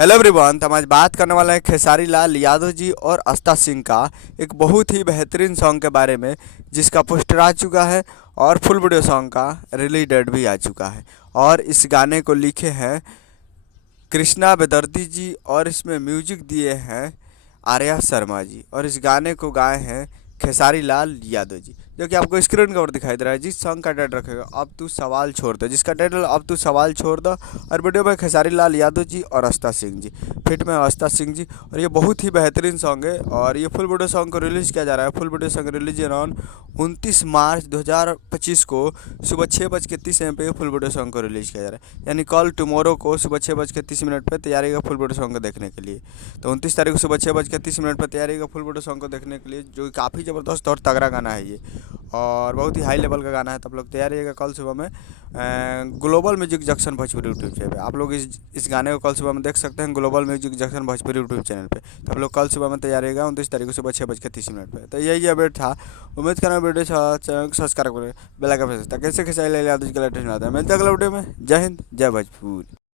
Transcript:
Hello everyone. तो हम आज बात करने वाले हैं खेसारी लाल यादव जी और आस्था सिंह का एक बहुत ही बेहतरीन सॉन्ग के बारे में, जिसका पोस्टर आ चुका है और फुल वीडियो सॉन्ग का रिलीज डेट भी आ चुका है। और इस गाने को लिखे हैं कृष्णा बेदर्दी जी और इसमें म्यूजिक दिए हैं आर्या शर्मा जी, और इस गाने को गाए हैं खेसारी लाल यादव जी, जो कि आपको स्क्रीन का ऊपर दिखाई दे रहा है। जिस सॉन्ग का टाइटल रखेगा अब तू सवाल छोड़ दो, जिसका टाइटल अब तू सवाल छोड़ दो। और वीडियो में खेसारी लाल यादव जी और आस्था सिंह जी, फिट में आस्था सिंह जी। और ये बहुत ही बेहतरीन सॉन्ग है और ये फुल वीडियो सॉन्ग को रिलीज़ किया जा रहा है। Full video song release around 29 मार्च 2025 को सुबह 6:30 पे फुल वीडियो सॉन्ग को रिलीज़ किया जा रहा है, यानी कल टुमारो को सुबह 6:30 पर तैयारी का फुल वीडियो सॉन्ग को देखने के लिए। तो 29 तारीख को सुबह 6:30 पर तैयारी का फुल वीडियो सॉन्ग को देखने के लिए, जो काफ़ी ज़बरदस्त और तगड़ा गाना है ये, और बहुत ही हाई लेवल का गाना है। तो आप लोग तैयार रहिएगा कल सुबह में global music junction Bhojpuri YouTube channel पे। आप लोग इस गाने को कल सुबह में देख सकते हैं global music junction Bhojpuri YouTube channel पे। तो आप लोग कल सुबह में तैयार रहिएगा 29 तारीख को सुबह 6:30 पर। तो यही अपडेट था। उम्मीद करना वीडियो चैनल को सब्सक्राइब करें, बेल आइकन प्रेस करें, ताकि ऐसे खेसारी लाल यादव जी का लेटेस्ट मिलता है। मिलते हैं अगले वीडियो में। जय हिंद, जय भोजपुर।